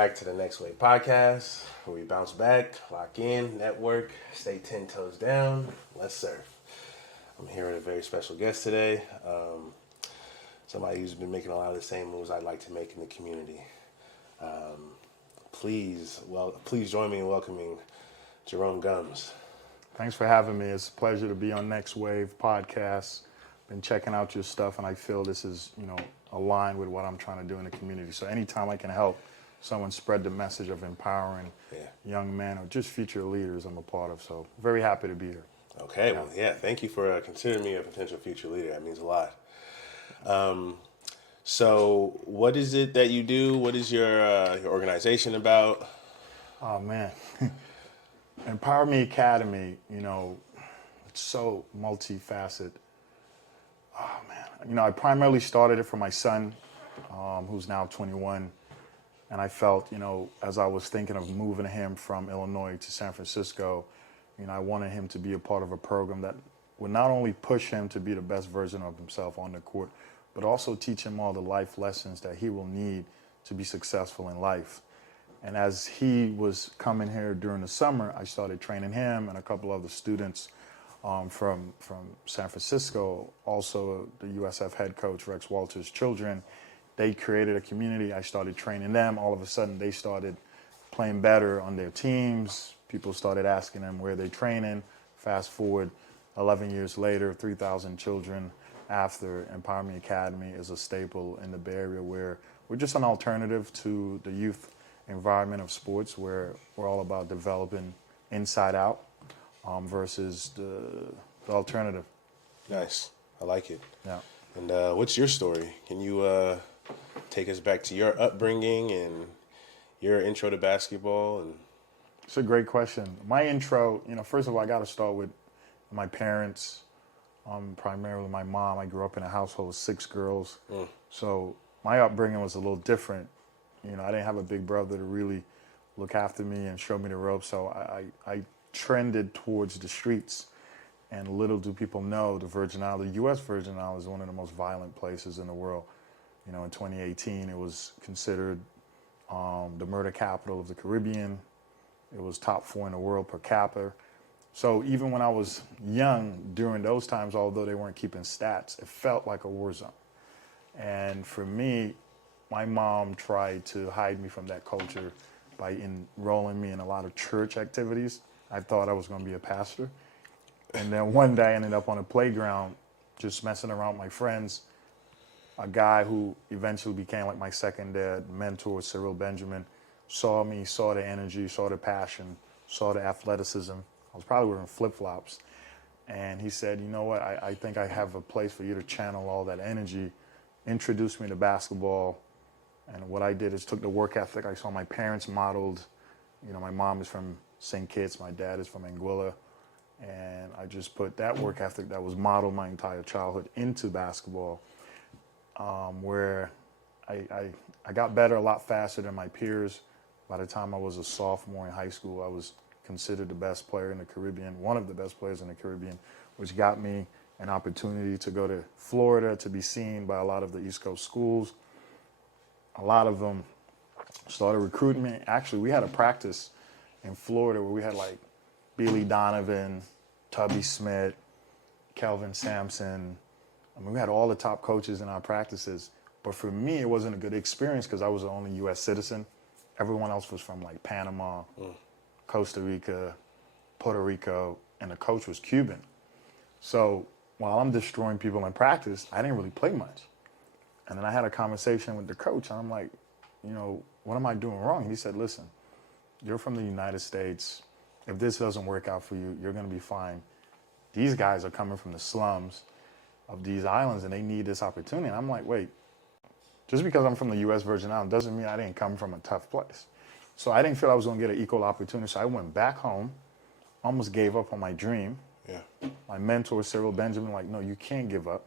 back to the Next Wave podcast, where we bounce back, lock in, network, stay 10 toes down, let's surf. I'm here with a very special guest today, somebody who's been making a lot of the same moves I'd like to make in the community. Please join me in welcoming Jerome Gumbs. Thanks for having me. It's a pleasure to be on Next Wave podcast. Been checking out your stuff, and I feel this is, aligned with what I'm trying to do in the community. So anytime I can help someone spread the message of empowering young men or just future leaders, I'm a part of. So very happy to be here. Okay, thank you for considering me a potential future leader. That means a lot. So what is it that you do? What is your organization about? Oh, man. Empower Me Academy, it's so multifaceted. Oh, man. I primarily started it for my son, who's now 21. And I felt, as I was thinking of moving him from Illinois to San Francisco, I wanted him to be a part of a program that would not only push him to be the best version of himself on the court, but also teach him all the life lessons that he will need to be successful in life. And as he was coming here during the summer, I started training him and a couple other students from San Francisco. Also, the USF head coach, Rex Walters' children, they created a community. I started training them. All of a sudden, they started playing better on their teams. People started asking them where they're training. Fast forward 11 years later, 3,000 children after. Empower Me Academy is a staple in the Bay Area where we're just an alternative to the youth environment of sports, where we're all about developing inside out versus the alternative. Nice. I like it. Yeah. And what's your story? Can you take us back to your upbringing and your intro to basketball? And it's a great question. My intro, first of all, I got to start with my parents, primarily my mom. I grew up in a household with 6 girls. So my upbringing was a little different. I didn't have a big brother to really look after me and show me the ropes. So I trended towards the streets. And little do people know, the Virgin Islands, the U.S. Virgin Islands, is one of the most violent places in the world. In 2018, it was considered the murder capital of the Caribbean. It was top 4 in the world per capita. So even when I was young, during those times, although they weren't keeping stats, it felt like a war zone. And for me, my mom tried to hide me from that culture by enrolling me in a lot of church activities. I thought I was going to be a pastor. And then one day I ended up on a playground just messing around with my friends. A guy who eventually became like my second dad, mentor, Cyril Benjamin, saw me, saw the energy, saw the passion, saw the athleticism. I was probably wearing flip-flops. And he said, you know what, I think I have a place for you to channel all that energy. Introduced me to basketball. And what I did is took the work ethic I saw my parents modeled. My mom is from St. Kitts, my dad is from Anguilla. And I just put that work ethic that was modeled my entire childhood into basketball, where I got better a lot faster than my peers. By the time I was a sophomore in high school, I was considered the best player in the Caribbean, one of the best players in the Caribbean, which got me an opportunity to go to Florida to be seen by a lot of the East Coast schools. A lot of them started recruiting me. Actually, we had a practice in Florida where we had like Billy Donovan, Tubby Smith, Kelvin Sampson. We had all the top coaches in our practices. But for me, it wasn't a good experience because I was the only U.S. citizen. Everyone else was from like Panama, Costa Rica, Puerto Rico, and the coach was Cuban. So while I'm destroying people in practice, I didn't really play much. And then I had a conversation with the coach, and I'm like, what am I doing wrong? And he said, listen, you're from the United States. If this doesn't work out for you, you're going to be fine. These guys are coming from the slums of these islands, and they need this opportunity. And I'm like, wait, just because I'm from the U.S. Virgin Islands doesn't mean I didn't come from a tough place. So I didn't feel I was going to get an equal opportunity. So I went back home, almost gave up on my dream. My mentor, Cyril Benjamin, like, no, you can't give up.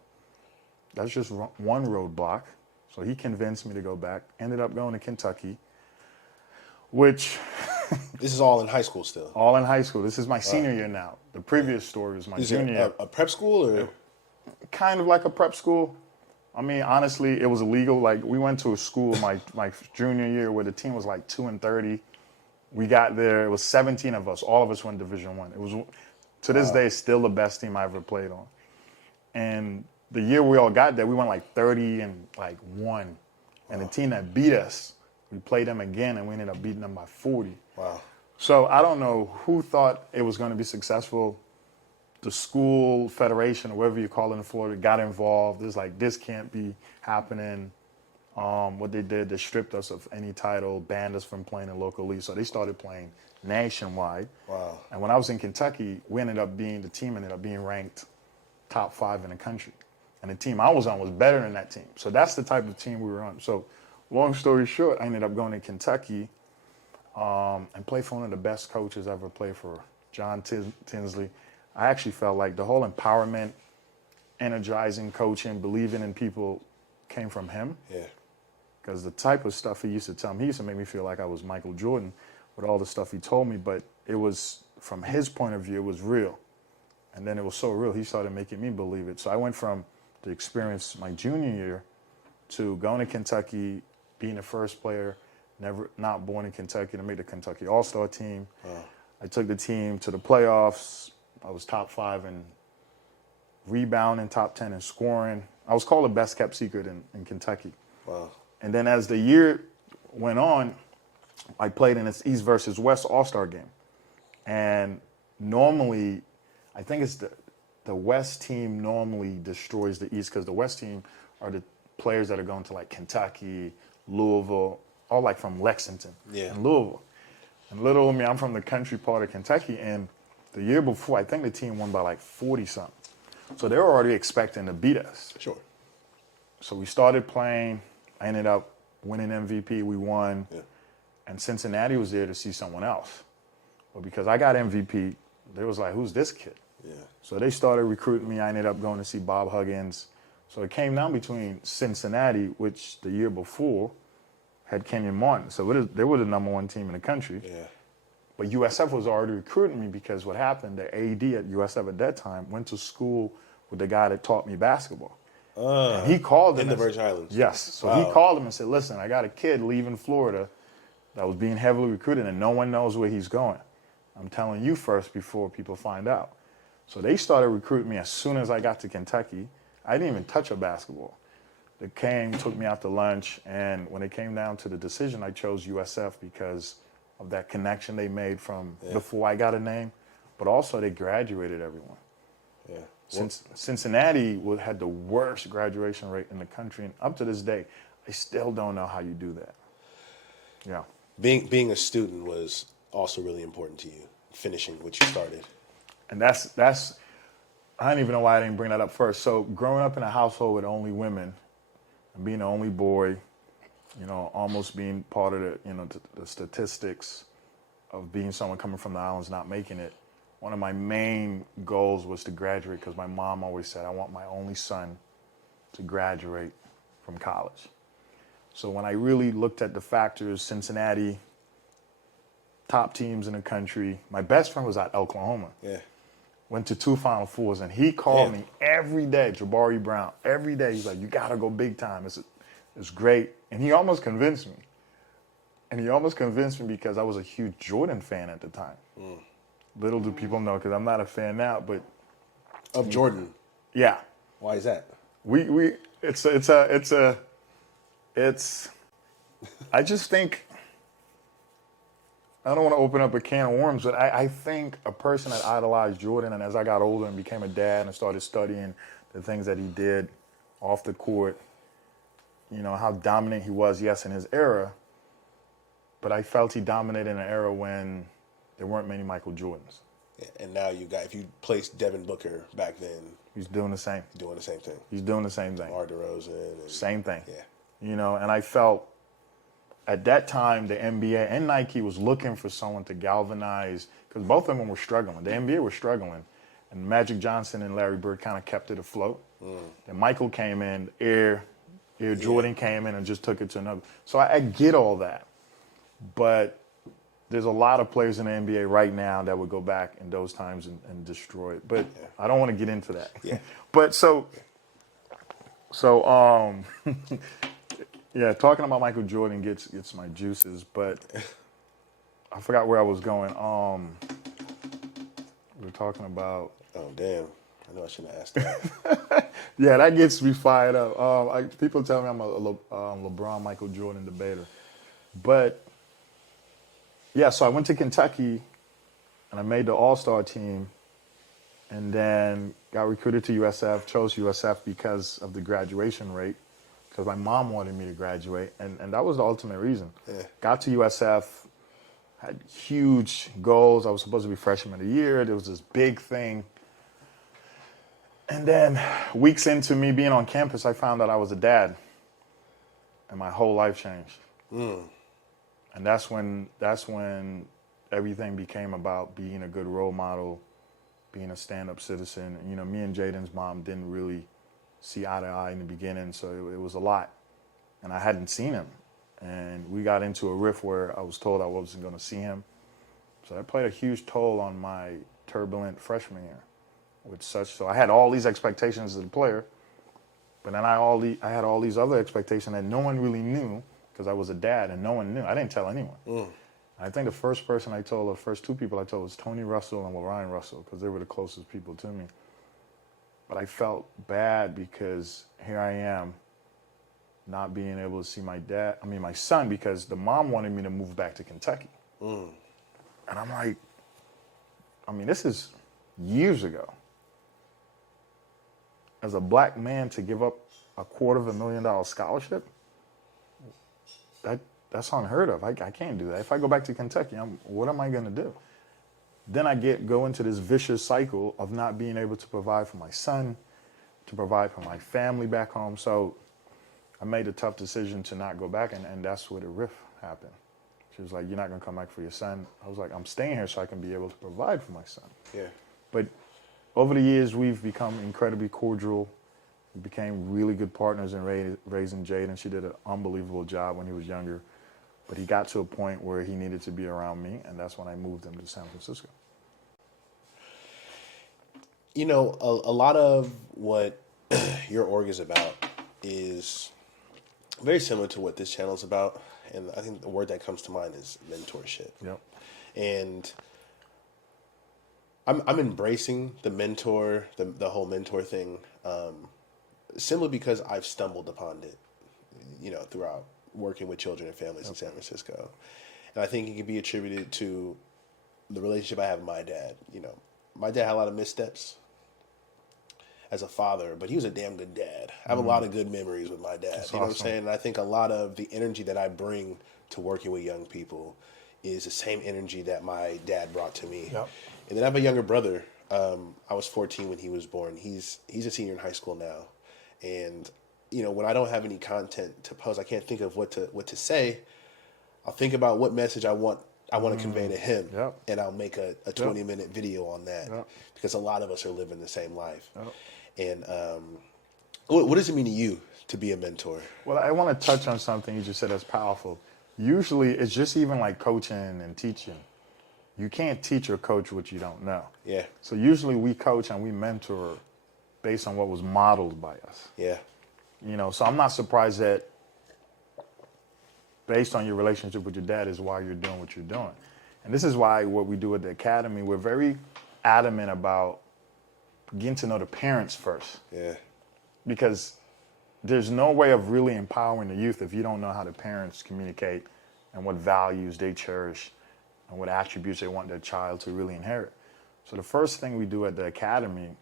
That's just one roadblock. So he convinced me to go back. Ended up going to Kentucky, which... This is all in high school still? All in high school. This is my senior year now. The previous story was my junior year. A prep school or? Kind of like a prep school. I mean, honestly, it was illegal. Like, we went to a school my junior year where the team was like 2-30. We got there. It was 17 of us. All of us went Division One. It was, to this day, still the best team I ever played on. And the year we all got there, we went like 30-1. And the team that beat us, we played them again, and we ended up beating them by 40. Wow. So I don't know who thought it was going to be successful. The school federation, or whatever you call it in Florida, got involved. It's like, this can't be happening. What they did, they stripped us of any title, banned us from playing in local leagues. So they started playing nationwide. Wow. And when I was in Kentucky, the team ended up being ranked top 5 in the country. And the team I was on was better than that team. So that's the type of team we were on. So long story short, I ended up going to Kentucky and played for one of the best coaches I ever played for, John Tinsley. I actually felt like the whole empowerment, energizing coaching, believing in people came from him. Yeah. Because the type of stuff he used to tell me, he used to make me feel like I was Michael Jordan with all the stuff he told me, but it was, from his point of view, it was real. And then it was so real, he started making me believe it. So I went from the experience my junior year to going to Kentucky, being the first player, not born in Kentucky, to make the Kentucky All-Star team. Wow. I took the team to the playoffs. I was top 5 in rebounding, top 10 in scoring. I was called the best kept secret in Kentucky. Wow. And then as the year went on, I played in this East versus West All-Star game. And normally, I think it's the West team normally destroys the East, because the West team are the players that are going to like Kentucky, Louisville, all like from Lexington and Louisville. And little old me, I'm from the country part of Kentucky, and the year before, I think the team won by like 40-something. So they were already expecting to beat us. Sure. So we started playing. I ended up winning MVP. We won. Yeah. And Cincinnati was there to see someone else. But because I got MVP, they was like, who's this kid? Yeah. So they started recruiting me. I ended up going to see Bob Huggins. So it came down between Cincinnati, which the year before had Kenyon Martin. So they were the number 1 team in the country. Yeah. But USF was already recruiting me, because what happened, the AD at USF at that time went to school with the guy that taught me basketball. And he called him. In the Virgin Islands. Yes. So he called him and said, listen, I got a kid leaving Florida that was being heavily recruited, and no one knows where he's going. I'm telling you first before people find out. So they started recruiting me as soon as I got to Kentucky. I didn't even touch a basketball. They came, took me out to lunch, and when it came down to the decision, I chose USF because of that connection they made from before I got a name, but also they graduated everyone. Yeah. Since Cincinnati had the worst graduation rate in the country, and up to this day, I still don't know how you do that. Yeah. Being a student was also really important to you, finishing what you started. And that's I don't even know why I didn't bring that up first. So growing up in a household with only women and being the only boy, almost being part of the statistics of being someone coming from the islands not making it, one of my main goals was to graduate, because my mom always said, I want my only son to graduate from college. So when I really looked at the factors, Cincinnati, top teams in the country, my best friend was at Oklahoma. Yeah. Went to 2 Final Fours, and he called me every day, Jabari Brown, every day. He's like, you got to go big time. It's great. And he almost convinced me. And he almost convinced me because I was a huge Jordan fan at the time. Little do people know, because I'm not a fan now, but Of Jordan. yeah. Why is that? I just think, I don't want to open up a can of worms, but I think a person that idolized Jordan, and as I got older and became a dad and started studying the things that he did off the court, how dominant he was, yes, in his era, but I felt he dominated in an era when there weren't many Michael Jordans. Yeah, and now if you placed Devin Booker back then, He's doing the same. doing the same thing. He's doing the same thing. Mar DeRozan. And, Same thing. Yeah. And I felt at that time the NBA and Nike was looking for someone to galvanize, because both of them were struggling. The NBA was struggling, and Magic Johnson and Larry Bird kind of kept it afloat. And Michael came in, Air Jordan came in and just took it to another. So I get all that, but there's a lot of players in the NBA right now that would go back in those times and destroy it. But I don't want to get into that. Yeah. But so So, yeah, talking about Michael Jordan gets my juices, but I forgot where I was going. We were talking about. Oh, damn. I know I shouldn't have asked that. Yeah, that gets me fired up. People tell me I'm a LeBron Michael Jordan debater, but yeah. So I went to Kentucky, and I made the All-Star team, and then got recruited to USF. Chose USF because of the graduation rate, because my mom wanted me to graduate, and that was the ultimate reason. Yeah. Got to USF, had huge goals. I was supposed to be freshman of the year. There was this big thing. And then weeks into me being on campus, I found out I was a dad. And my whole life changed. And that's when everything became about being a good role model, being a stand-up citizen. And, you know, me and Jaden's mom didn't really see eye to eye in the beginning, so it was a lot. And I hadn't seen him. And we got into a rift where I was told I wasn't going to see him. So that played a huge toll on my turbulent freshman year. So I had all these expectations as a player, but then I had all these other expectations that no one really knew because I was a dad and no one knew. I didn't tell anyone. I think the first two people I told was Tony Russell and Ryan Russell because they were the closest people to me. But I felt bad because here I am not being able to see my son, because the mom wanted me to move back to Kentucky. And I'm like, this is years ago. As a black man, to give up a $250,000 scholarship, that's unheard of. I can't do that. If I go back to Kentucky, what am I going to do? Then I go into this vicious cycle of not being able to provide for my son, to provide for my family back home. So I made a tough decision to not go back, and that's where the rift happened. She was like, "You're not going to come back for your son." I was like, "I'm staying here so I can be able to provide for my son." Yeah. But over the years, we've become incredibly cordial. We became really good partners in raising Jaden. She did an unbelievable job when he was younger. But he got to a point where he needed to be around me, and that's when I moved him to San Francisco. You know, a lot of what your org is about is very similar to what this channel is about. And I think the word that comes to mind is mentorship. Yep. And I'm embracing the mentor, the whole mentor thing, simply because I've stumbled upon it, you know, throughout working with children and families in San Francisco. And I think it can be attributed to the relationship I have with my dad. You know, my dad had a lot of missteps as a father, but he was a damn good dad. I have a lot of good memories with my dad. That's you know awesome. what I'm saying? And I think a lot of the energy that I bring to working with young people is the same energy that my dad brought to me. Yep. And then I have a younger brother. I was 14 when he was born. He's a senior in high school now. And, you know, when I don't have any content to post, I can't think of what to say. I'll think about what message I want to convey to him. Yep. And I'll make a 20-minute video on that. Yep. Because a lot of us are living the same life. Yep. And what does it mean to you to be a mentor? Well, I want to touch on something you just said that's powerful. Usually, it's just even like coaching and teaching. You can't teach or coach what you don't know. Yeah. So usually we coach and we mentor based on what was modeled by us. Yeah. You know, so I'm not surprised that based on your relationship with your dad is why you're doing what you're doing. And this is why what we do at the academy, we're very adamant about getting to know the parents first. Yeah. Because there's no way of really empowering the youth if you don't know how the parents communicate and what values they cherish and what attributes they want their child to really inherit. So the first thing we do at the academy,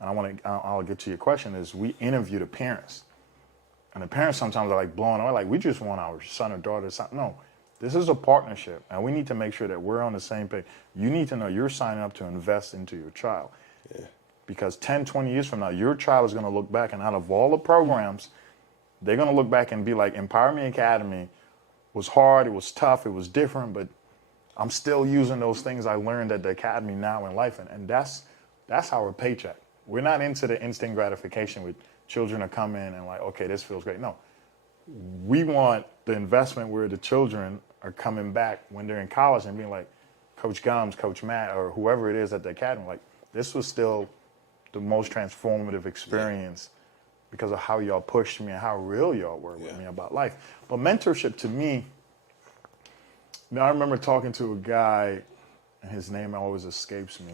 and I'll get to your question, is we interview the parents. And the parents sometimes are like blown away, like, we just want our son or daughter to sign. No, this is a partnership, and we need to make sure that we're on the same page. You need to know you're signing up to invest into your child. Yeah. Because 10, 20 years from now, your child is going to look back, and out of all the programs, they're going to look back and be like, Empower Me Academy was hard, it was tough, it was different, but I'm still using those things I learned at the academy now in life, and that's our paycheck. We're not into the instant gratification with children to come in and like, okay, this feels great. No, we want the investment where the children are coming back when they're in college and being like, Coach Gumbs, Coach Matt, or whoever it is at the academy, like, this was still the most transformative experience because of how y'all pushed me and how real y'all were with me about life. But mentorship to me, I remember talking to a guy, and his name always escapes me.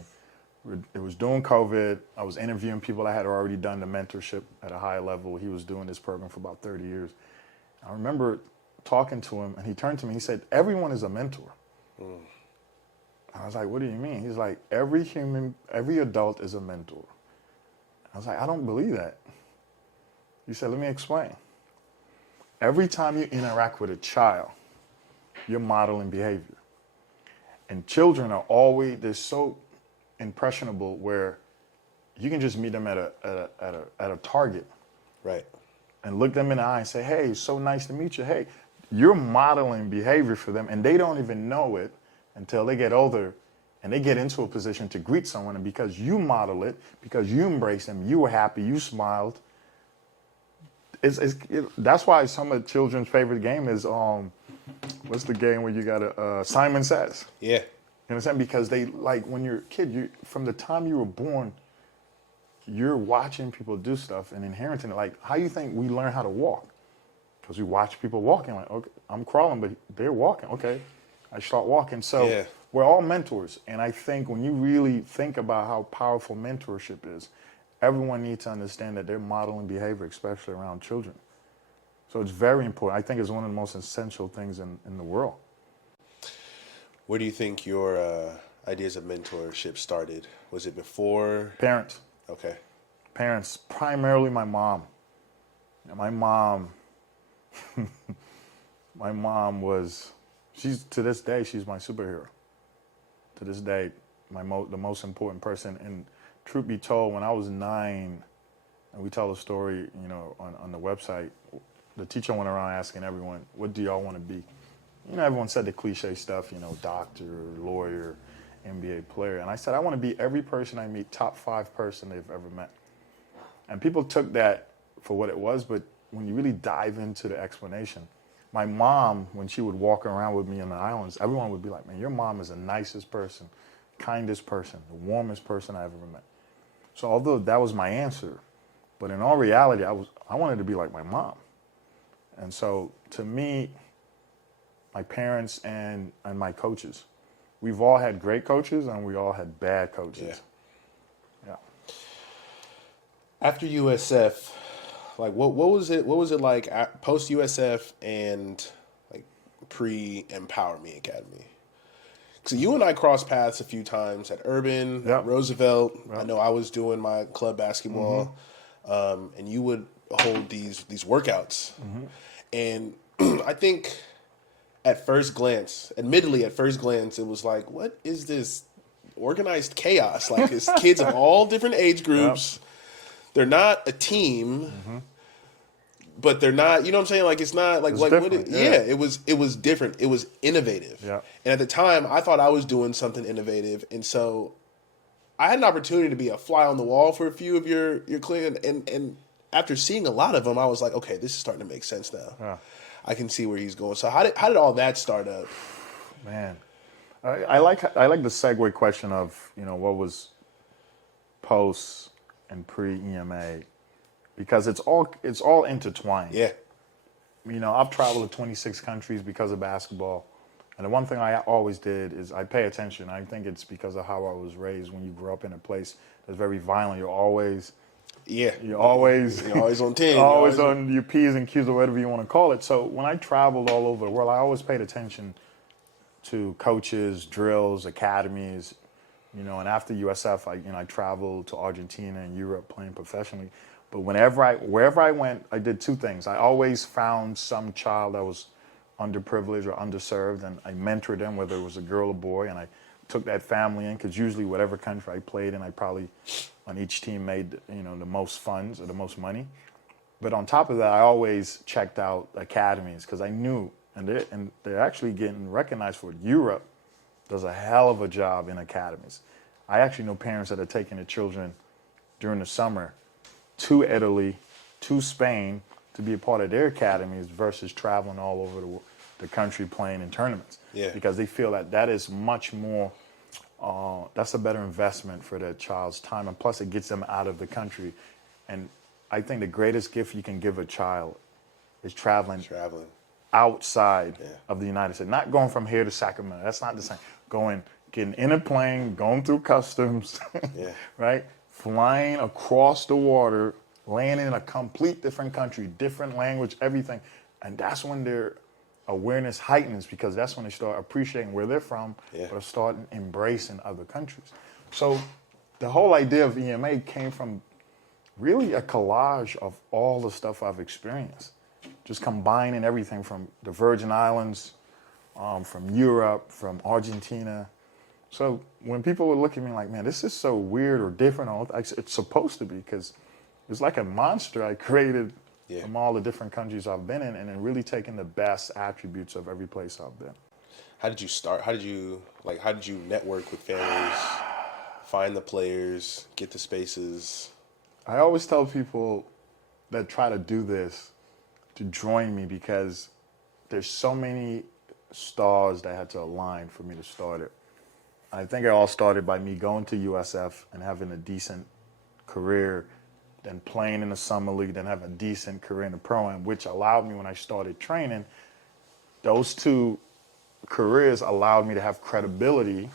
It was during COVID. I was interviewing people that had already done the mentorship at a high level. He was doing this program for about 30 years. I remember talking to him, and he turned to me. He said, "Everyone is a mentor." I was like, "What do you mean?" He's like, every adult is a mentor." I was like, "I don't believe that." He said, "Let me explain. Every time you interact with a child, you're modeling behavior. And children are always, they're so impressionable where you can just meet them at a Target. Right. And look them in the eye and say, "Hey, it's so nice to meet you." Hey, you're modeling behavior for them, and they don't even know it until they get older and they get into a position to greet someone. And because you model it, because you embrace them, you were happy, you smiled. That's why some of the children's favorite game is what's the game where you got to Simon Says? Yeah. You understand? Because they, like, when you're a kid, from the time you were born, you're watching people do stuff and inheriting it. Like, how you think we learn how to walk? Because we watch people walking. Like, okay, I'm crawling, but they're walking. Okay, I start walking. So we're all mentors. And I think when you really think about how powerful mentorship is, everyone needs to understand that they're modeling behavior, especially around children. So it's very important. I think it's one of the most essential things in the world. Where do you think your ideas of mentorship started? Was it before? Parents. Okay. Parents, primarily my mom. My mom she's, to this day, she's my superhero. To this day, the most important person. And truth be told, when I was 9, and we tell a story, on the website, the teacher went around asking everyone, "What do y'all want to be?" Everyone said the cliche stuff, doctor, lawyer, NBA player. And I said, "I want to be every person I meet, top 5 person they've ever met." And people took that for what it was, but when you really dive into the explanation, my mom, when she would walk around with me in the islands, everyone would be like, "Man, your mom is the nicest person, kindest person, the warmest person I ever met." So although that was my answer, but in all reality, I wanted to be like my mom. And so to me, my parents and my coaches, we've all had great coaches and we all had bad coaches. Yeah. After USF, like what was it like post USF and like pre-Empower Me Academy? So you and I crossed paths a few times at Urban, at Roosevelt. I know I was doing my club basketball, and you would hold these workouts. And I think admittedly at first glance, it was like, what is this organized chaos? Like, it's kids of all different age groups. They're not a team, but they're not, you know what I'm saying? Like, it's not like, it was different. It was innovative. Yeah. And at the time, I thought I was doing something innovative. And so I had an opportunity to be a fly on the wall for a few of your clients. And after seeing a lot of them, I was like, okay, this is starting to make sense now. Yeah. I can see where he's going. So how did all that start up? Man, I like the segue question of, what was post and pre-EMA, because it's all intertwined. Yeah. I've traveled to 26 countries because of basketball. And the one thing I always did is I pay attention. I think it's because of how I was raised. When you grow up in a place that's very violent, you're always on 10. Always on your P's and Q's or whatever you want to call it. So when I traveled all over the world, I always paid attention to coaches, drills, academies, and after USF, I traveled to Argentina and Europe playing professionally. But wherever I went, I did 2 things. I always found some child that was underprivileged or underserved, and I mentored them, whether it was a girl or boy, and I took that family in, because usually whatever country I played in, I probably on each team made the most funds or the most money. But on top of that, I always checked out academies, because I knew, and they're actually getting recognized for it. Europe does a hell of a job in academies. I actually know parents that are taking their children during the summer to Italy, to Spain, to be a part of their academies versus traveling all over the country playing in tournaments. Yeah. Because they feel that is much more, that's a better investment for their child's time. And plus it gets them out of the country. And I think the greatest gift you can give a child is traveling Traveling. outside Yeah. of the United States. Not going from here to Sacramento. That's not the same. Getting in a plane, going through customs, Yeah. right? Flying across the water, landing in a complete different country, different language, everything. And that's when their awareness heightens, because that's when they start appreciating where they're from, Yeah. but start embracing other countries. So the whole idea of EMA came from really a collage of all the stuff I've experienced. Just combining everything from the Virgin Islands, from Europe, from Argentina. So when people would look at me like, man, this is so weird or different, it's supposed to be, because it's like a monster I created from all the different countries I've been in, and then really taking the best attributes of every place I've been. How did you start? How did you network with families, find the players, get the spaces? I always tell people that try to do this to join me, because there's so many stars that had to align for me to start it. I think it all started by me going to USF and having a decent career, then playing in the summer league, then having a decent career in the pro-am, which allowed me, when I started training, those two careers allowed me to have credibility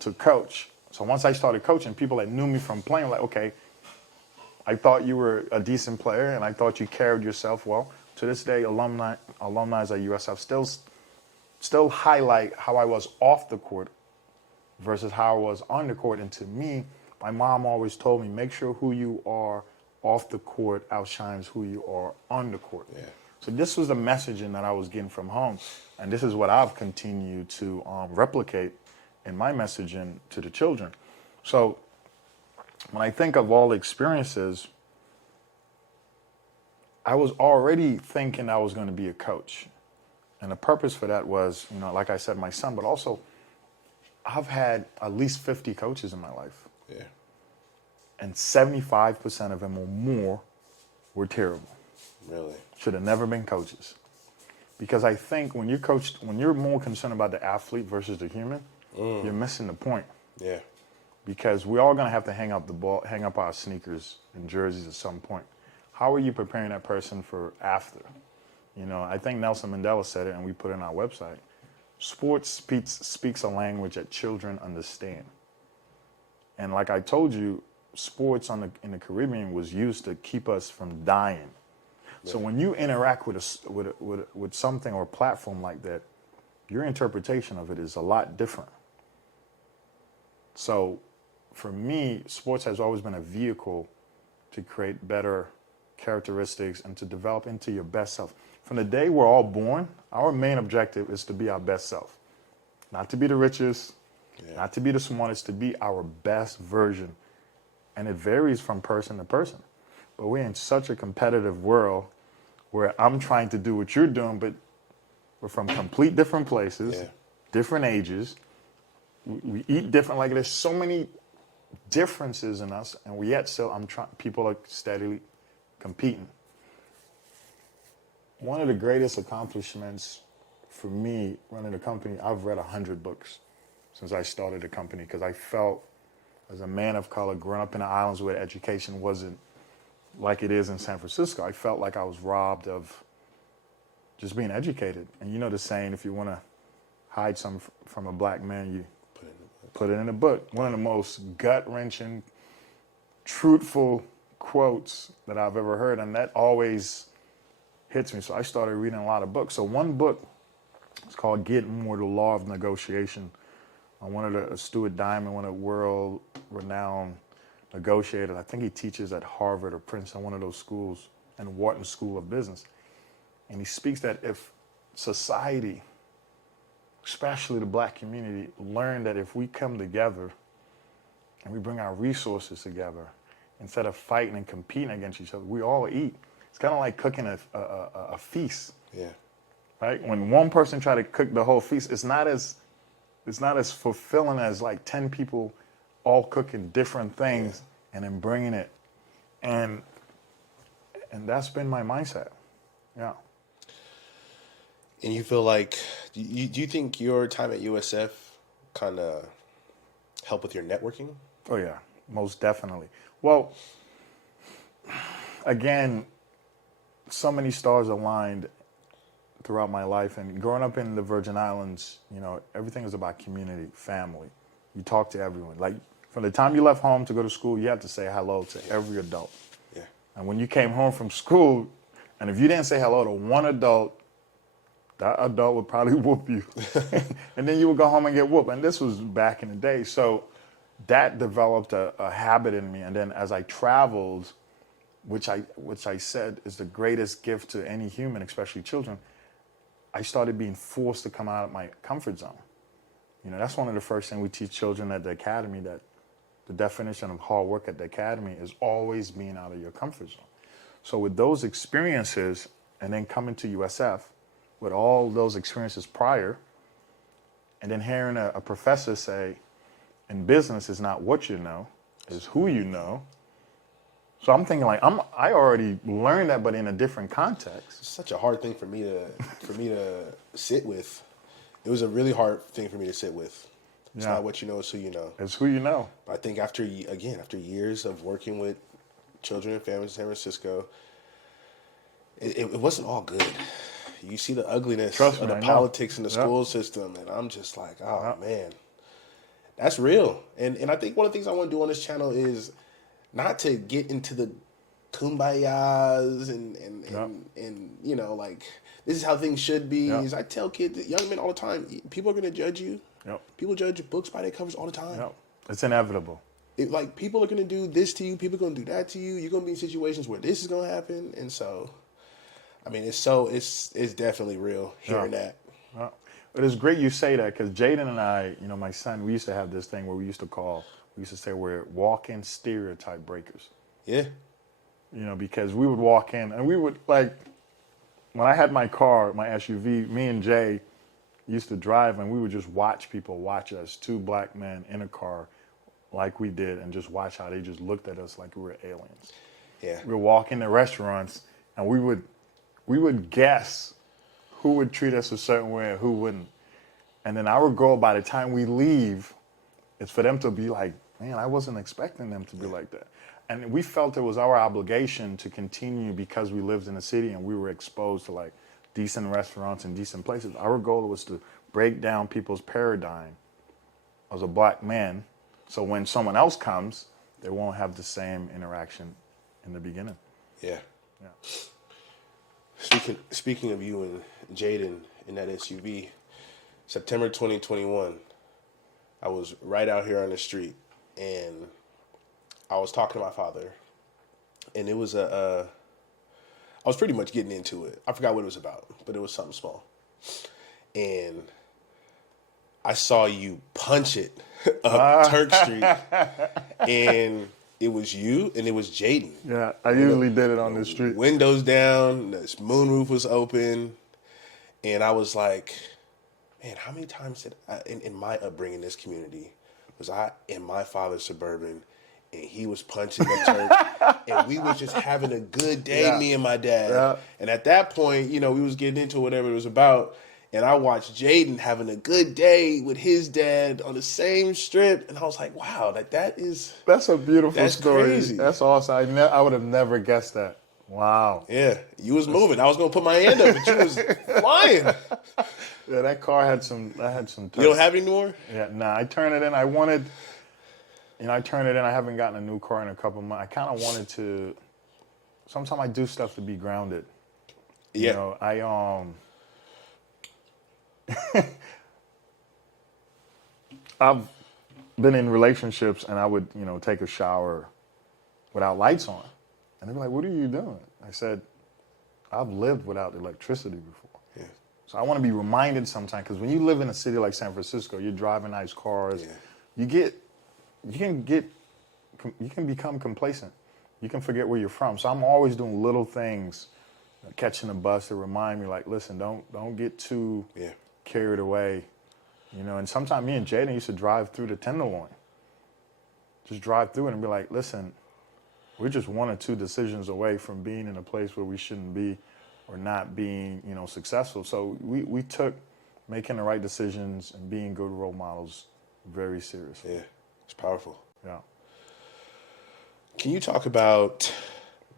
to coach. So once I started coaching, people that knew me from playing were like, okay, I thought you were a decent player and I thought you carried yourself well. To this day, alumni at USF still highlight how I was off the court versus how I was on the court. And to me, my mom always told me, make sure who you are off the court outshines who you are on the court. Yeah. So this was the messaging that I was getting from home. And this is what I've continued to replicate in my messaging to the children. So when I think of all the experiences, I was already thinking I was going to be a coach. And the purpose for that was, like I said, my son, but also I've had at least 50 coaches in my life. Yeah. And 75% of them or more were terrible. Really? Should have never been coaches. Because I think when you're more concerned about the athlete versus the human, you're missing the point. Yeah. Because we're all going to have to hang up our sneakers and jerseys at some point. How are you preparing that person for after? I think Nelson Mandela said it, and we put it on our website. Sports speaks a language that children understand. And like I told you, sports in the Caribbean was used to keep us from dying. Yeah. So when you interact with something or a platform like that, your interpretation of it is a lot different. So for me, sports has always been a vehicle to create better characteristics and to develop into your best self. From the day we're all born, our main objective is to be our best self. Not to be the richest, not to be the smartest, to be our best version. And it varies from person to person. But we're in such a competitive world where I'm trying to do what you're doing, but we're from complete different places, different ages. We eat different. Like, there's so many differences in us, and yet still people are steadily competing. One of the greatest accomplishments for me running a company, I've read 100 books since I started the company, because I felt, as a man of color, growing up in the islands where education wasn't like it is in San Francisco, I felt like I was robbed of just being educated. And you know the saying, if you want to hide something from a black man, you put it in a book. One of the most gut-wrenching, truthful quotes that I've ever heard, and that always hits me. So I started reading a lot of books. So one book is called Get More, The Law of Negotiation. Stuart Diamond, one of the world-renowned negotiators. I think he teaches at Harvard or Princeton, one of those schools, and Wharton School of Business. And he speaks that if society, especially the black community, learn that if we come together and we bring our resources together, instead of fighting and competing against each other, we all eat. It's kind of like cooking a feast. Yeah. Right? When one person try to cook the whole feast, it's not as fulfilling as like 10 people all cooking different things and then bringing it. And that's been my mindset. Yeah. And you feel like, do you think your time at USF kind of helped with your networking? Oh, yeah, most definitely. Well, again, so many stars aligned throughout my life. And growing up in the Virgin Islands, everything was about community, family. You talk to everyone. Like, from the time you left home to go to school, you had to say hello to every adult. Yeah. And when you came home from school, and if you didn't say hello to one adult, that adult would probably whoop you. And then you would go home and get whooped. And this was back in the day. So that developed a habit in me. And then as I traveled, which I said is the greatest gift to any human, especially children, I started being forced to come out of my comfort zone. That's one of the first things we teach children at the academy, that the definition of hard work at the academy is always being out of your comfort zone. So with those experiences, and then coming to USF with all those experiences prior, and then hearing a professor say, in business, it's not what you know, it's who you know. So I'm thinking I already learned that, but in a different context. It's such a hard thing for me to sit with. It was a really hard thing for me to sit with. It's not what you know, it's who you know. It's who you know. I think after years of working with children and families in San Francisco, it wasn't all good. You see the ugliness of the politics in the school system, and I'm just like, oh man, that's real. And I think one of the things I want to do on this channel is not to get into the kumbayas and like, this is how things should be. As I tell kids, young men all the time, people are going to judge you. People judge books by their covers all the time. It's inevitable. People are going to do this to you. People are going to do that to you. You're going to be in situations where this is going to happen. And so, I mean, it's definitely real hearing that. But it's great you say that, because Jaden and I, my son, we used to have this thing where we used to say we're walk-in stereotype breakers. Yeah. Because we would walk in and we would, like, when I had my car, my SUV, me and Jay used to drive, and we would just watch people watch us, two black men in a car like we did, and just watch how they just looked at us like we were aliens. Yeah. We would walk into restaurants, and we would guess who would treat us a certain way and who wouldn't. And then our goal by the time we leave is for them to be like, man, I wasn't expecting them to be like that. And we felt it was our obligation to continue, because we lived in the city and we were exposed to like decent restaurants and decent places. Our goal was to break down people's paradigm as a black man, so when someone else comes, they won't have the same interaction in the beginning. Yeah. Speaking of you and Jaden in that SUV, September 2021, I was right out here on the street, and I was talking to my father, and it was I was pretty much getting into it. I forgot what it was about, but it was something small. And I saw you punch it up Turk Street, and it was you and it was Jaden. Yeah, I usually did it on the street. Windows down, the moonroof was open, and I was like, man, how many times did in my upbringing in this community was I in my father's Suburban, and he was punching the Turk, and we was just having a good day, me and my dad. Yeah. And at that point, we was getting into whatever it was about, and I watched Jaden having a good day with his dad on the same strip, and I was like, wow, that's a beautiful story. Crazy. That's awesome. I would have never guessed that. Wow. Yeah, you was moving. I was gonna put my hand up, but you was flying. Yeah, that car had some. You don't have it anymore? Yeah, nah. I turned it in. I turned it in. I haven't gotten a new car in a couple months. I kind of wanted to. Sometimes I do stuff to be grounded. Yeah. I've been in relationships, and I would, take a shower without lights on. And they'd be like, what are you doing? I said, I've lived without electricity before. Yeah. So I want to be reminded sometimes, because when you live in a city like San Francisco, you're driving nice cars, you can become complacent. You can forget where you're from. So I'm always doing little things, catching a bus to remind me, like, listen, don't get too carried away. And sometimes me and Jaden used to drive through the Tenderloin. Just drive through it and be like, listen, we're just one or two decisions away from being in a place where we shouldn't be, or not being, successful. So we took making the right decisions and being good role models very seriously. Yeah, it's powerful. Yeah. Can you talk about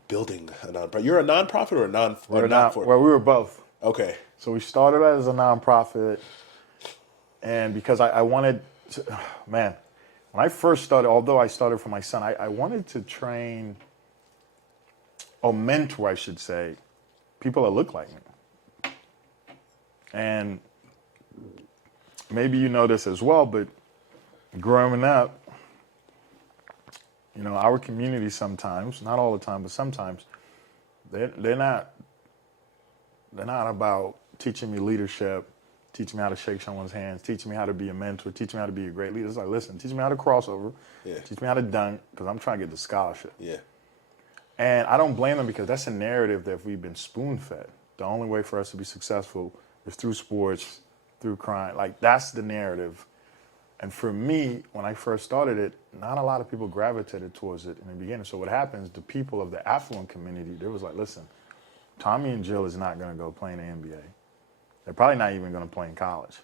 building a nonprofit? You're a nonprofit or a non or We're not not. for? Well, we were both. Okay. So we started as a nonprofit, and because I wanted to, man, when I first started, although I started for my son, I wanted to train or mentor, I should say, people that look like me. And maybe you know this as well, but growing up, our community sometimes, not all the time, but sometimes, they're not about teaching me leadership, teaching me how to shake someone's hands, teaching me how to be a mentor, teaching me how to be a great leader. It's like, listen, teach me how to crossover, teach me how to dunk, because I'm trying to get the scholarship. Yeah. And I don't blame them, because that's a narrative that we've been spoon-fed. The only way for us to be successful is through sports, through crime. Like, that's the narrative. And for me, when I first started it, not a lot of people gravitated towards it in the beginning. So what happens, the people of the affluent community, they was like, listen, Tommy and Jill is not going to go play in the NBA. They're probably not even going to play in college.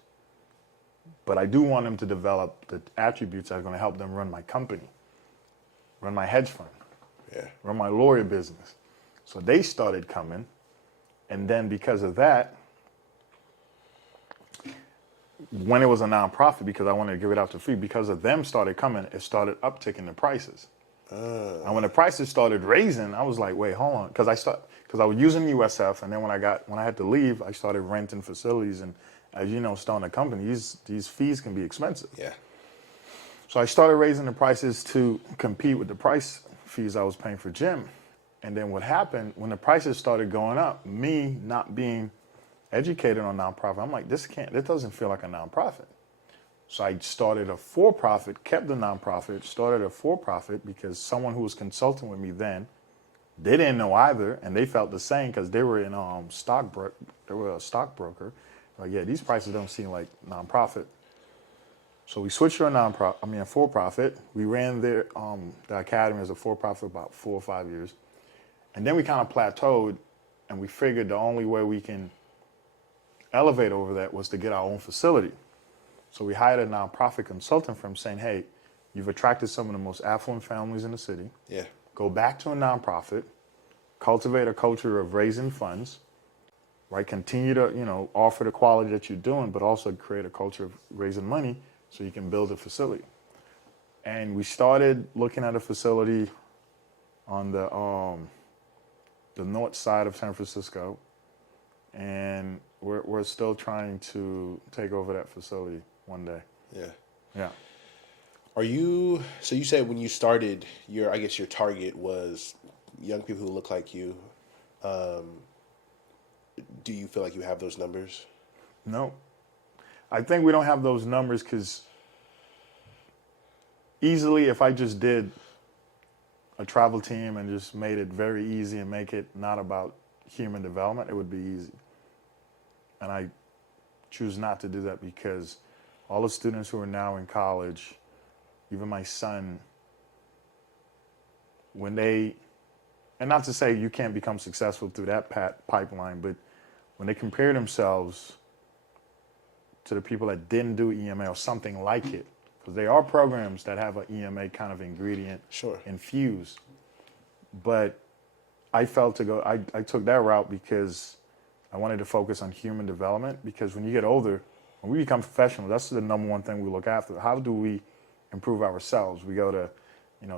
But I do want them to develop the attributes that are going to help them run my company, run my hedge fund, run my lawyer business. So they started coming. And then because of that, when it was a nonprofit, because I wanted to give it out to free, because of them started coming, it started upticking the prices. And when the prices started raising, I was like, wait, hold on. Because I was using USF, and then when I had to leave, I started renting facilities. And as you know, starting a company, these fees can be expensive. Yeah. So I started raising the prices to compete with the price fees I was paying for gym. And then what happened, when the prices started going up, me not being educated on nonprofit, I'm like, this doesn't feel like a nonprofit. So I started a for-profit, kept the nonprofit, started a for-profit, because someone who was consulting with me then, they didn't know either, and they felt the same, because they were in they were a stockbroker. Like, yeah, these prices don't seem like nonprofit. So we switched to a for-profit. We ran the academy as a for-profit about 4 or 5 years. And then we kind of plateaued, and we figured the only way we can elevate over that was to get our own facility. So we hired a nonprofit consulting firm saying, hey, you've attracted some of the most affluent families in the city. Yeah. Go back to a nonprofit, cultivate a culture of raising funds, right? Continue to, offer the quality that you're doing, but also create a culture of raising money so you can build a facility. And we started looking at a facility on the north side of San Francisco, and we're still trying to take over that facility one day. Yeah. Yeah. So you said when you started, your target was young people who look like you. Do you feel like you have those numbers? No. I think we don't have those numbers because easily, if I just did a travel team and just made it very easy and make it not about human development, it would be easy. And I choose not to do that, because all the students who are now in college, even my son, and not to say you can't become successful through that pipeline, but when they compare themselves to the people that didn't do EMA or something like it, because there are programs that have an EMA kind of ingredient infused. But I felt I took that route because I wanted to focus on human development, because when you get older, when we become professionals, that's the number one thing we look after. How do we improve ourselves? We go to,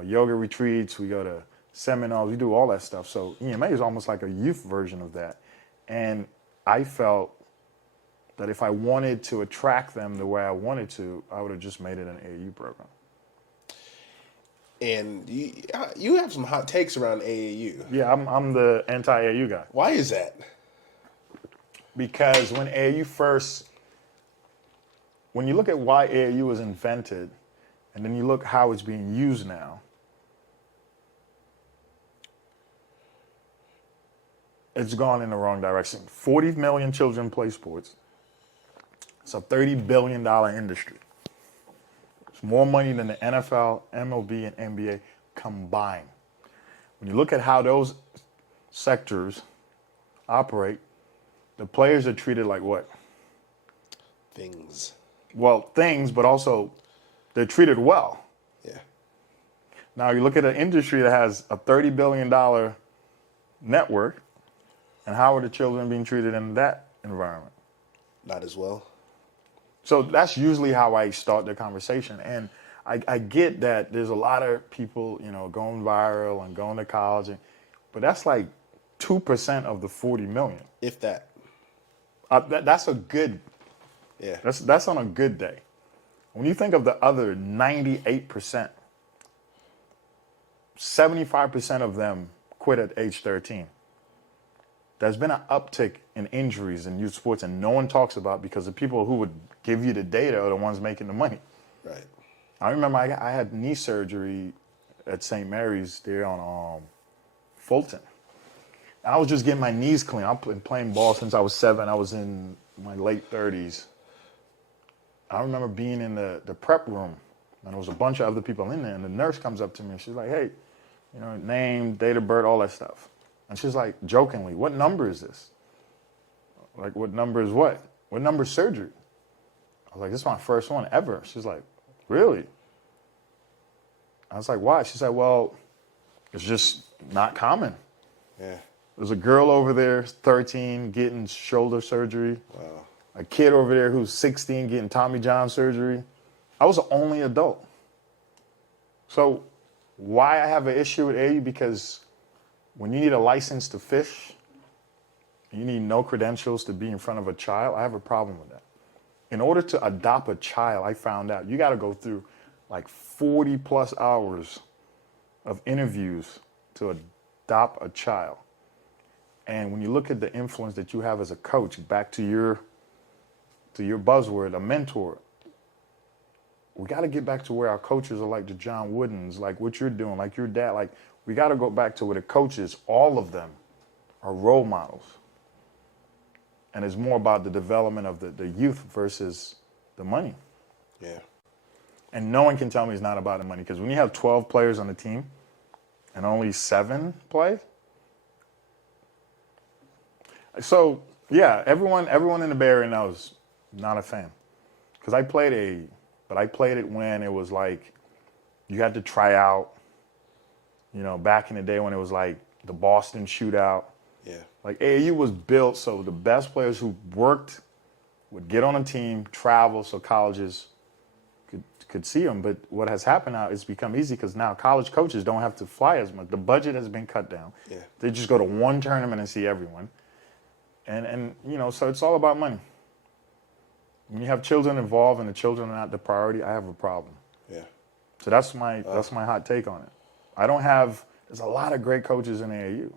yoga retreats, we go to seminars, we do all that stuff. So EMA is almost like a youth version of that. And I felt that if I wanted to attract them the way I wanted to, I would have just made it an AAU program. And you have some hot takes around AAU. Yeah, I'm the anti-AAU guy. Why is that? Because when you look at why AAU was invented, and then you look how it's being used now, it's gone in the wrong direction. 40 million children play sports. It's a $30 billion industry. It's more money than the NFL, MLB, and NBA combined. When you look at how those sectors operate, the players are treated like what? Things. Well, things, but also they're treated well. Yeah. Now you look at an industry that has a $30 billion network, and how are the children being treated in that environment? Not as well. So that's usually how I start the conversation. And I get that there's a lot of people, going viral and going to college, but that's like 2% of the 40 million. If that. That's a good. Yeah. That's on a good day. When you think of the other 98%, 75% of them quit at age 13. There's been an uptick in injuries in youth sports, and no one talks about because the people who would give you the data are the ones making the money. Right. I remember I had knee surgery at St. Mary's there on Fulton. I was just getting my knees clean. I've been playing ball since I was 7. I was in my late 30s. I remember being in the prep room, and there was a bunch of other people in there, and the nurse comes up to me, and she's like, hey, name, date of birth, all that stuff. And she's like, jokingly, what number is this? Like, what number is what? What number is surgery? I was like, this is my first one ever. She's like, really? I was like, why? She said, well, it's just not common. Yeah. There's a girl over there, 13, getting shoulder surgery. Wow. A kid over there who's 16 getting Tommy John surgery. I was the only adult. So why I have an issue with AU? Because when you need a license to fish, you need no credentials to be in front of a child. I have a problem with that. In order to adopt a child, I found out you got to go through like 40 plus hours of interviews to adopt a child. And when you look at the influence that you have as a coach, back to your buzzword, a mentor, we got to get back to where our coaches are like the John Woodens, like what you're doing, like your dad. Like, we got to go back to where the coaches, all of them, are role models. And it's more about the development of the youth versus the money. Yeah. And no one can tell me it's not about the money, because when you have 12 players on the team and only 7 play. So, yeah, everyone in the Bay Area knows not a fan. Because I played it when it was like you had to try out, back in the day when it was like the Boston shootout. Yeah. Like AAU was built so the best players who worked would get on a team, travel so colleges could see them. But what has happened now, it's become easy because now college coaches don't have to fly as much. The budget has been cut down. Yeah. They just go to one tournament and see everyone. And so it's all about money. When you have children involved and the children are not the priority, I have a problem. Yeah. So that's my hot take on it. There's a lot of great coaches in AAU.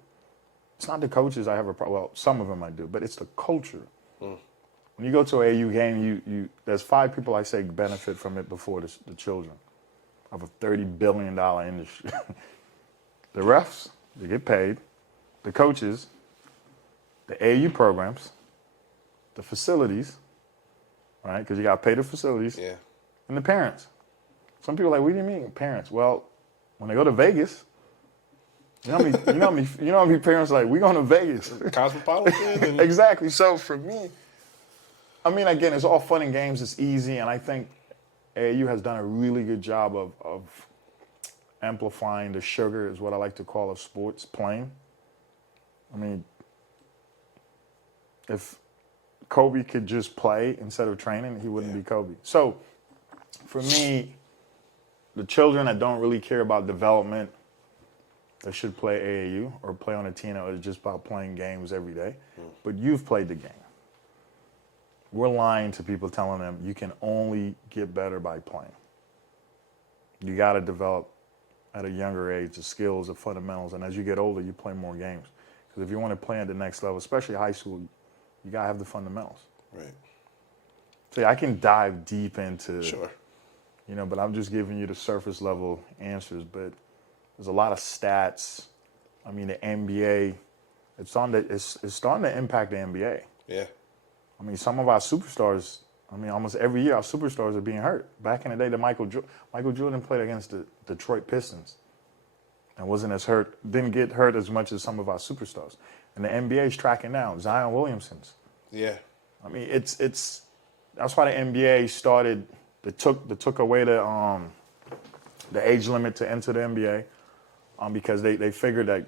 It's not the coaches I have a problem. Well, some of them I do, but it's the culture. When you go to an AAU game, there's 5 people I say benefit from it before the children of a $30 billion industry. The refs, they get paid. The coaches, the AAU programs, the facilities, right? Because you got to pay the facilities. Yeah. And the parents. Some people are like, what do you mean parents? Well, when they go to Vegas, you know how many parents are like, we going to Vegas. Cosmopolitan. Exactly. So for me, again, it's all fun and games. It's easy. And I think AAU has done a really good job of amplifying the sugar, is what I like to call a sports playing. If Kobe could just play instead of training, he wouldn't be Kobe. So for me, the children that don't really care about development, that should play AAU or play on a team that is just about playing games every day. But you've played the game. We're lying to people telling them you can only get better by playing. You got to develop at a younger age the skills, the fundamentals, and as you get older, you play more games. Because if you want to play at the next level, especially high school, you got to have the fundamentals. Right. So I can dive deep into, Sure. But I'm just giving you the surface level answers. But there's a lot of stats. The NBA, it's starting to impact the NBA. Yeah. Some of our superstars, almost every year our superstars are being hurt. Back in the day, Michael Jordan played against the Detroit Pistons and didn't get hurt as much as some of our superstars. And the NBA is tracking down Zion Williamson's. Yeah. It's that's why the NBA started. They took away the age limit to enter the NBA. because they figured that,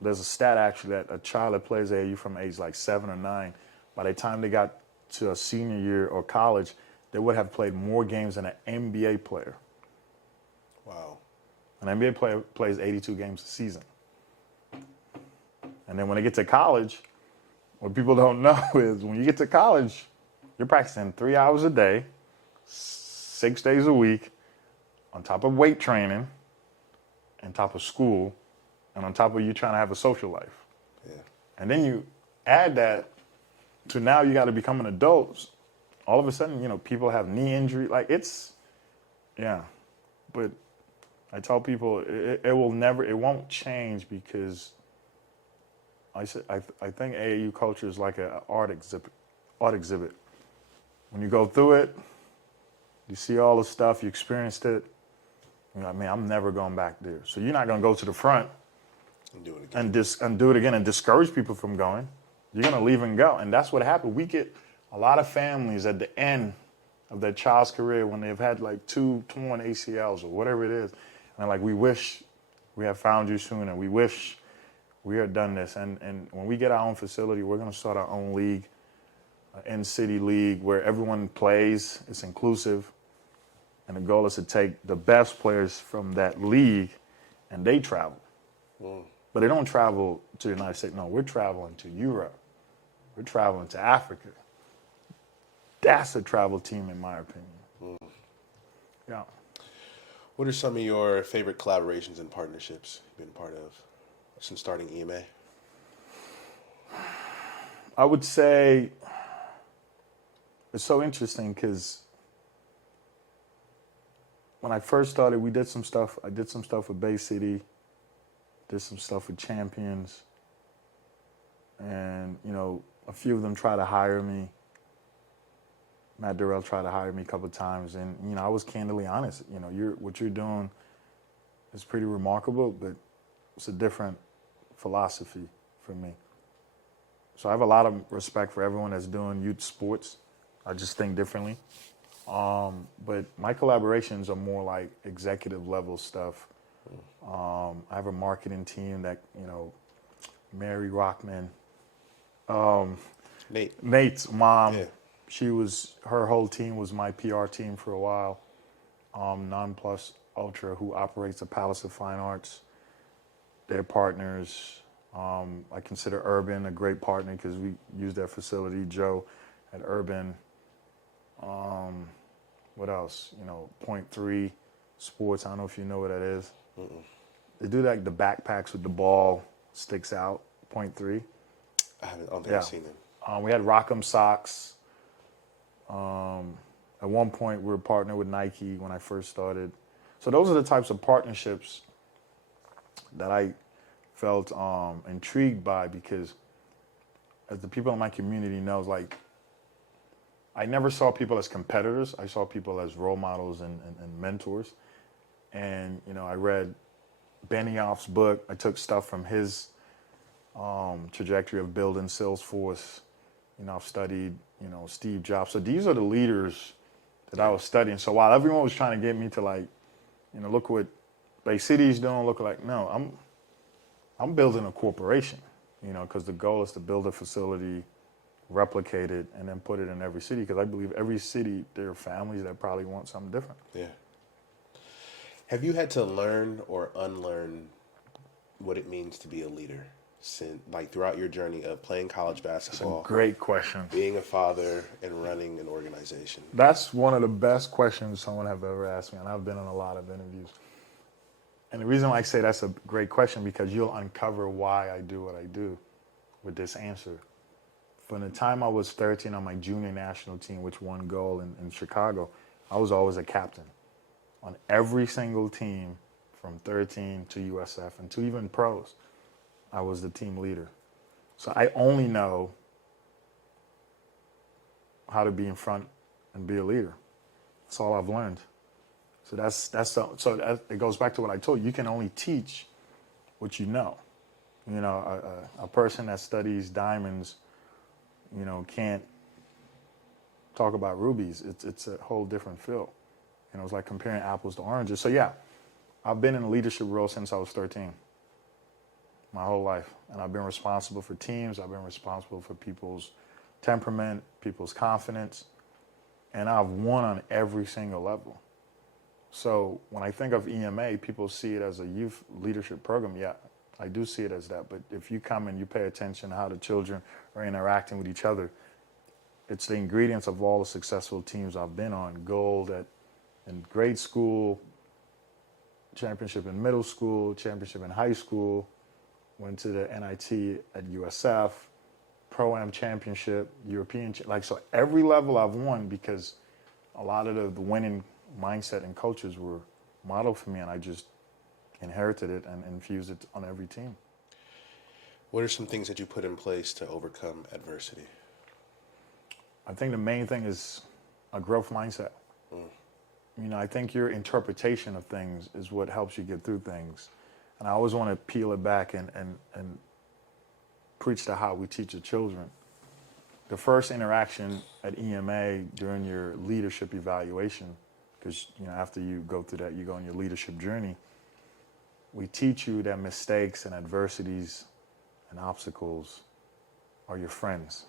there's a stat actually that a child that plays AAU from age like 7 or 9, by the time they got to a senior year or college, they would have played more games than an NBA player. Wow. An NBA player plays 82 games a season. And then when they get to college, what people don't know is when you get to college, you're practicing 3 hours a day, 6 days a week, on top of weight training, on top of school, and on top of you trying to have a social life. Yeah. And then you add that to now you got to become an adult. All of a sudden, people have knee injury. Like yeah. But I tell people it won't change because I think AAU culture is like an art exhibit. When you go through it, you see all the stuff, you experienced it. You're like, man, I'm never going back there. So you're not going to go to the front And do it again. and do it again and discourage people from going. You're going to leave and go. And that's what happened. We get a lot of families at the end of their child's career when they've had like 2 torn ACLs or whatever it is. And they're like, we wish we had found you sooner. We wish we had done this. And when we get our own facility, we're going to start our own league, an in-city league where everyone plays. It's inclusive. And the goal is to take the best players from that league and they travel. But they don't travel to the United States. No, we're traveling to Europe. We're traveling to Africa. That's a travel team, in my opinion. Yeah. What are some of your favorite collaborations and partnerships you've been a part of since starting EMA? I would say it's so interesting because when I first started, we did some stuff. I did some stuff with Bay City, did some stuff with Champions, and a few of them tried to hire me. Matt Durrell tried to hire me a couple of times, and I was candidly honest. What you're doing is pretty remarkable, but it's a different philosophy for me. So I have a lot of respect for everyone that's doing youth sports. I just think differently. But my collaborations are more like executive level stuff. I have a marketing team that, Mary Rockman, Nate's mom, her whole team was my PR team for a while. Non Plus Ultra, who operates the Palace of Fine Arts, they're partners. I consider Urban a great partner because we use their facility. Joe at Urban. What else? Point 3 Sports. I don't know if you know what that is. They do like the backpacks with the ball sticks out. Point 3. I don't think I've seen them. We had Rock'em Socks. At one point, we were partnered with Nike when I first started. So those are the types of partnerships that I felt intrigued by because, as the people in my community knows, like I never saw people as competitors. I saw people as role models and mentors. And I read Benioff's book. I took stuff from his trajectory of building Salesforce. I've studied, Steve Jobs. So these are the leaders that I was studying. So while everyone was trying to get me to look what Bay City's doing, no, I'm building a corporation, because the goal is to build a facility, replicate it, and then put it in every city. Because I believe every city, there are families that probably want something different. Yeah. Have you had to learn or unlearn what it means to be a leader? Throughout your journey of playing college basketball? That's a great question. Being a father and running an organization. That's one of the best questions someone have ever asked me, and I've been on a lot of interviews. And the reason why I say that's a great question because you'll uncover why I do what I do with this answer. From the time I was 13 on my junior national team, which won gold in Chicago, I was always a captain on every single team from 13 to USF and to even pros. I was the team leader. So I only know how to be in front and be a leader. That's all I've learned. So it goes back to what I told you. You can only teach what you know. A person that studies diamonds, can't talk about rubies. It's a whole different field. It's like comparing apples to oranges. So yeah, I've been in a leadership role since I was 13, my whole life. And I've been responsible for teams. I've been responsible for people's temperament, people's confidence. And I've won on every single level. So when I think of EMA, people see it as a youth leadership program. Yeah, I do see it as that. But if you come and you pay attention to how the children are interacting with each other, it's the ingredients of all the successful teams I've been on. Gold in grade school, championship in middle school, championship in high school, went to the NIT at USF, Pro-Am championship, European, so every level I've won because a lot of the winning mindset and cultures were modeled for me, and I just inherited it and infused it on every team. What are some things that you put in place to overcome adversity? I think the main thing is a growth mindset. I think your interpretation of things is what helps you get through things. And I always want to peel it back and preach to how we teach the children. The first interaction at EMA during your leadership evaluation, because after you go through that, you go on your leadership journey, we teach you that mistakes and adversities and obstacles are your friends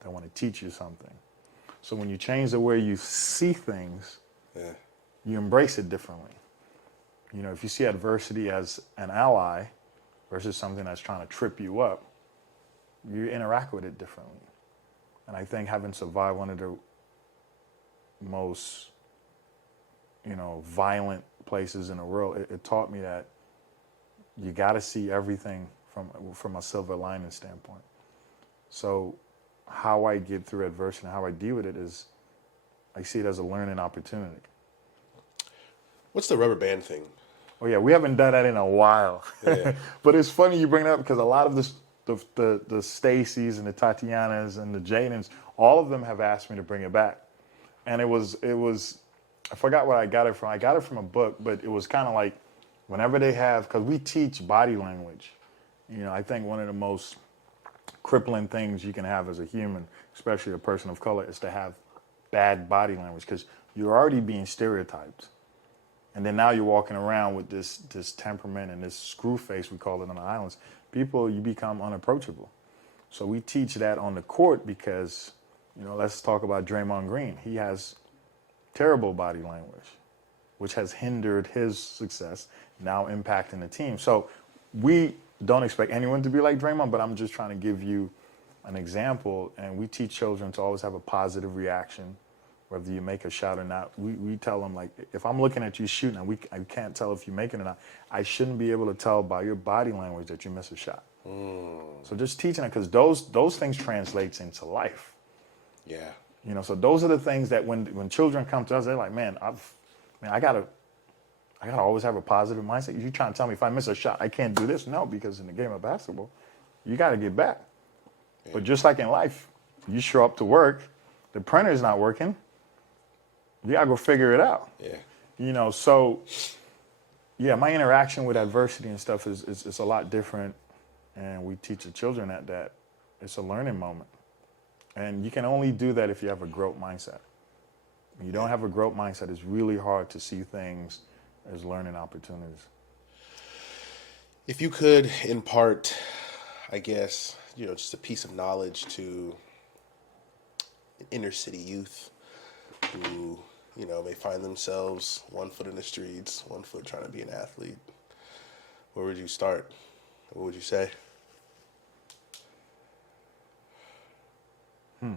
that want to teach you something. So when you change the way you see things, you embrace it differently. If you see adversity as an ally versus something that's trying to trip you up, you interact with it differently. And I think having survived one of the most, violent places in the world, it taught me that you got to see everything from a silver lining standpoint. So how I get through adversity and how I deal with it is I see it as a learning opportunity. What's the rubber band thing? Oh yeah, we haven't done that in a while. Yeah. But it's funny you bring it up because a lot of the Stacys and the Tatianas and the Jadens, all of them have asked me to bring it back. And it was I forgot where I got it from. I got it from a book, but it was kind of like whenever they have, because we teach body language. I think one of the most crippling things you can have as a human, especially a person of color, is to have bad body language because you're already being stereotyped. And then now you're walking around with this temperament and this screw face, we call it on the islands. People, you become unapproachable. So we teach that on the court because, let's talk about Draymond Green. He has terrible body language, which has hindered his success, now impacting the team. So we don't expect anyone to be like Draymond, but I'm just trying to give you an example. And we teach children to always have a positive reaction, whether you make a shot or not. We tell them, like, if I'm looking at you shooting and I can't tell if you make it or not, I shouldn't be able to tell by your body language that you miss a shot. So just teaching it, because those things translates into life. Yeah. So those are the things that when children come to us, they're like, man, I gotta always have a positive mindset. You're trying to tell me if I miss a shot, I can't do this? No, because in the game of basketball, you got to get back. Yeah. But just like in life, you show up to work, the printer's not working. You got to go figure it out. Yeah. So, yeah, my interaction with adversity and stuff is a lot different. And we teach the children that it's a learning moment. And you can only do that if you have a growth mindset. When you don't have a growth mindset, it's really hard to see things as learning opportunities. If you could impart, I guess, just a piece of knowledge to inner city youth who, may find themselves one foot in the streets, one foot trying to be an athlete, where would you start? What would you say?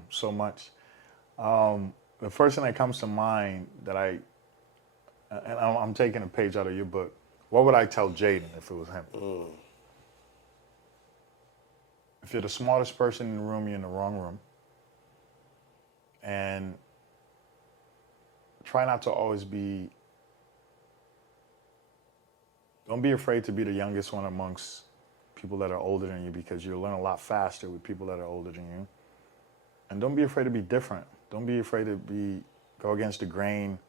So much. The first thing that comes to mind that I'm taking a page out of your book. What would I tell Jaden if it was him? If you're the smartest person in the room, you're in the wrong room. And try not to always don't be afraid to be the youngest one amongst people that are older than you, because you'll learn a lot faster with people that are older than you. And don't be afraid to be different. Don't be afraid to go against the grain.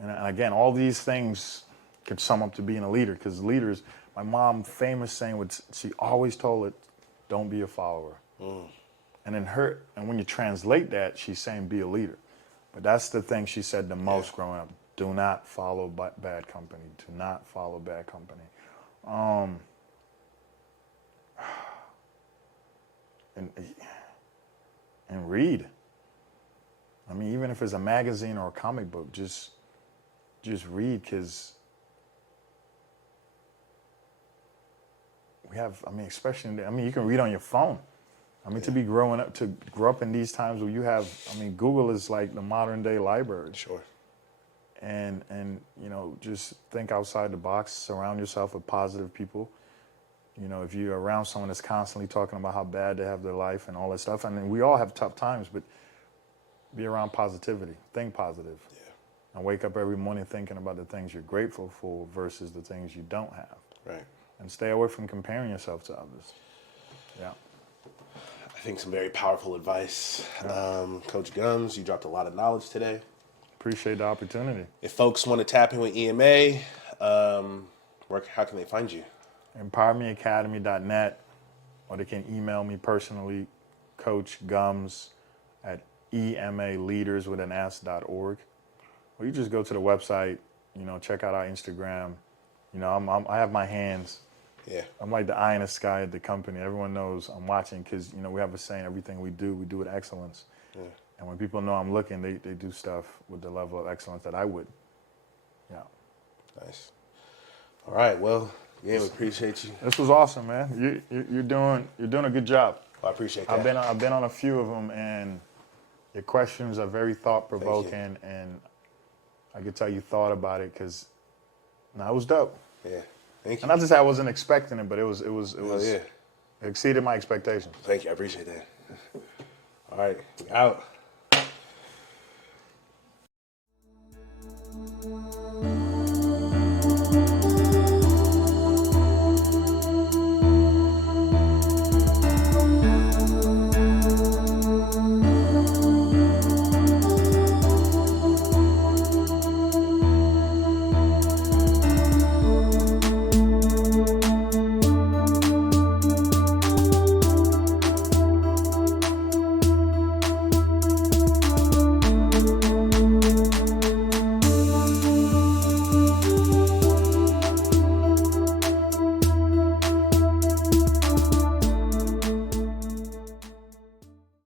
And again, all these things could sum up to being a leader, because leaders, my mom, famous saying, she always told it, don't be a follower. And when you translate that, she's saying be a leader. But that's the thing she said the most growing up. do not follow bad company. Do not follow bad company. And read. I mean, even if it's a magazine or a comic book, just read, because we have, I mean, especially, I mean, you can read on your phone. I mean, to grow up in these times where you have, I mean, Google is like the modern day library. Sure. And you know, just think outside the box, surround yourself with positive people. You know, if you're around someone that's constantly talking about how bad they have their life and all that stuff, and we all have tough times, but be around positivity, think positive. Yeah. And wake up every morning thinking about the things you're grateful for versus the things you don't have. Right. And stay away from comparing yourself to others. Yeah. I think some very powerful advice. Yeah. Coach Gumbs, you dropped a lot of knowledge today. Appreciate the opportunity. If folks want to tap in with EMA, how can they find you? EmpowerMeAcademy.net, or they can email me personally, Coach Gumbs at emaleaders.org. Or you just go to the website, you know, check out our Instagram. You know, I have my hands. Yeah. I'm like the eye in the sky at the company. Everyone knows I'm watching because, you know, we have a saying, everything we do with excellence. Yeah. And when people know I'm looking, they do stuff with the level of excellence that I would. Yeah. Nice. All right. Well, yeah, we appreciate you. This was awesome, man. You're doing a good job. Well, I appreciate that. I've been on a few of them, and your questions are very thought provoking, and I could tell you thought about it because it was dope. Yeah. Thank you. And not to say I wasn't expecting it, but it was yeah. it exceeded my expectations. Thank you. I appreciate that. All right. We out.